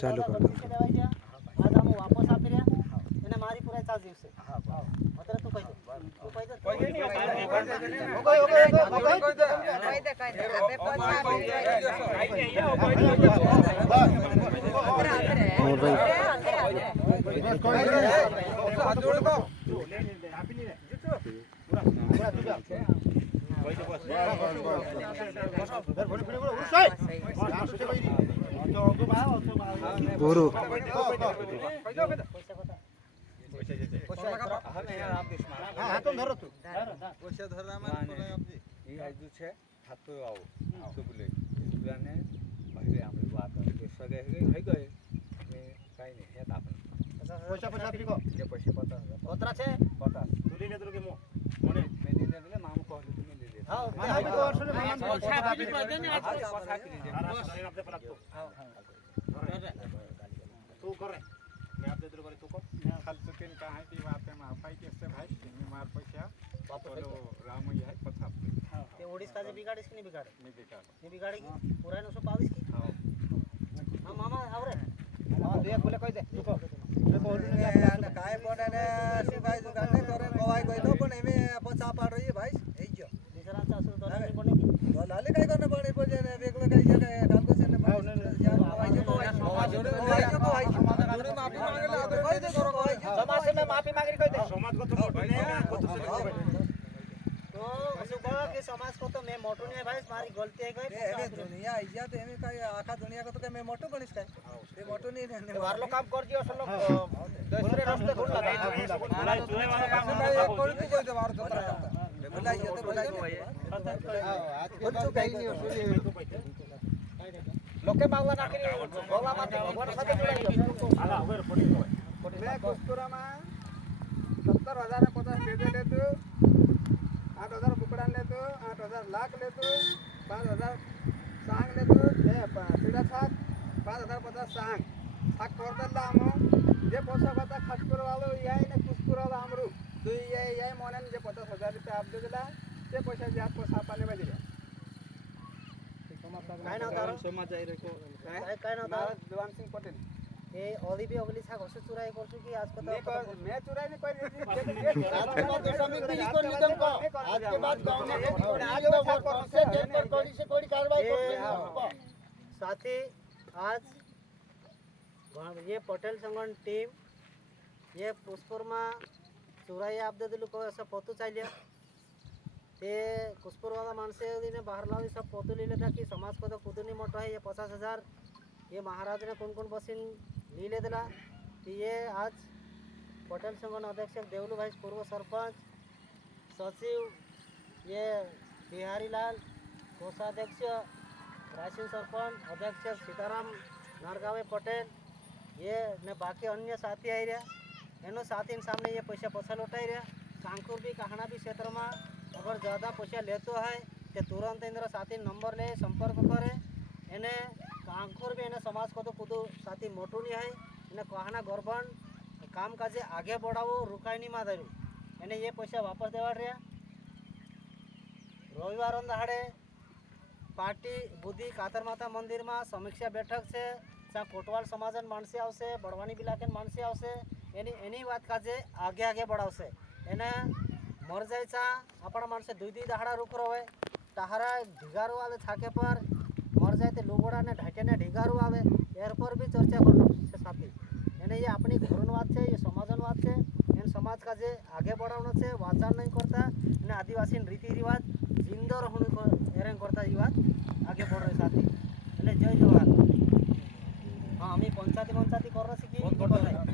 ચાલુ કર દો. आज हम वापस आप रहे એને મારી પૂરા 4 દિવસે હા અત્યારે તું કહી દે કોઈ નહીં ગુરુ तू कर मैं आप दे दो करे तू को खाल चुकेन का है की बात है माफाई कैसे भाई मार पैसा वापस राम ही है पछा ते ओडिस का जे बिगाड़िस कि नहीं बिगाड़े नहीं बिगाड़ेगी पूरा 922 की हां मामा आवरे हां दे बोले कह दे तू को काय पड़े ने सी भाई दुकान ने करे गवाई कोई तो पण एमे पछा पाड़ रही है भाई एई जो दूसरा 400 डॉलर नहीं बनेगी तो लाले काय करने पड़े पर जे वेगलो काय जे काम को से ने यार गवाई जो गवाई माफी मांगे ला कह दे करो गवाई समाज से मैं माफी मांग रही कह दे समाज को तो मोटो नहीं तो सुबह के समाज को तो मैं मोटो नहीं है भाई हमारी गलती है ए दुनिया इज्जत तो एमे काय आखा दुनिया को तो मैं मोटो गणिस काय ये मोटो नहीं ने वारलो काम कर दियो सब लोग दूसरे रास्ते ढूंढ लगा बुलाई चुने वाला काम भाई एक कोई तू कोई वार तो बुलाई तो बुलाई आज को तो कहीं नहीं लोके बावला नाखरी गोला माते भगवान साथे जुड़ाइयो आला ओवर पड़ी तो मैं कुस्कुरा में 70,050 दे ले तू 8,000 बुकड़ा ले तू 8,000 लाख ले तू 5,000 सांग ले तू ले सीधा साथ 5,050 सांग हाक कर दला हम जे पैसा बता खसकुर वालो याई ने कुस्कुर वाला हमरु तू याई मोनन जे 50,000 रुपया आप दे दिला ते पैसा जे आप पैसा पाने में दिला काय ना तारो समाज आई रे को काय ना तारो देवान सिंह पटेल ए ओली भी अगली छा घसे चुराई करछु कि आज को तो मैं चुराई नहीं कोई आज के बाद समिति को निगम को आज के बाद गांव में आज तो वोट से जेल पर कोई कार्रवाई करते साथी आज ये पटेल संगठन टीम ये पुष्परमा चुराई आप दे दिलु को ऐसा पोतु चाहिए ते कुसपुर वाला मानसे ने बाहर लावी सब पोतु ले लेता कि समाज को तो खुद नहीं मोटा है ये 50,000 ये महाराज ने कौन बसिन ली ले दिला कि ये आज पटेल संगठन अध्यक्ष देवलू भाई पूर्व सरपंच सचिव ये बिहारी लाल कोषाध्यक्ष रायसिंह सरपंच अध्यक्ष सीताराम नारगावे पटेल ये ने बाकी अन्य साथी आई रहा एनो साथी सामने ये पैसा पछा लौटाई रहा कांकुर भी कहाना भी क्षेत्र में अगर ज़्यादा पैसा लेते है तो तुरंत इंद्र साथी नंबर ले संपर्क करे एने कांकुर भी एने समाज को तो खुद साथी मोटू नहीं है इन्हें कहना गर्भन काम काजे आगे बढ़ाओ रुकाई नहीं मारू एने ये पैसा वापस देवा रहा रविवार दहाड़े पार्टी बुद्धि कातर माता मंदिर में समीक्षा बैठक से कोटवाल समाजन मानसी आवशे बड़वानी बिलाकेन मानसी आवशे एनी बात काजे आगे आगे बढ़ावशे एने मर जायचा आपण माणसे दुई दहाड़ा रुक रहे टहारा ढिगारू आवे छाके पर मर जाए तो लुगोड़ा ने ढाके ने ढिगारू आवे एर पर भी चर्चा कर साथी एने ये अपनी घरन बात है ये समाजन बात है एन समाज का जे आगे बढ़ाना से वाचन नहीं करता ने आदिवासी रीति रिवाज जिंदो रहने एरें करता ये बात आगे बढ़ रहे साथी एने जय जवाहर हाँ हमें पंचायती कर रही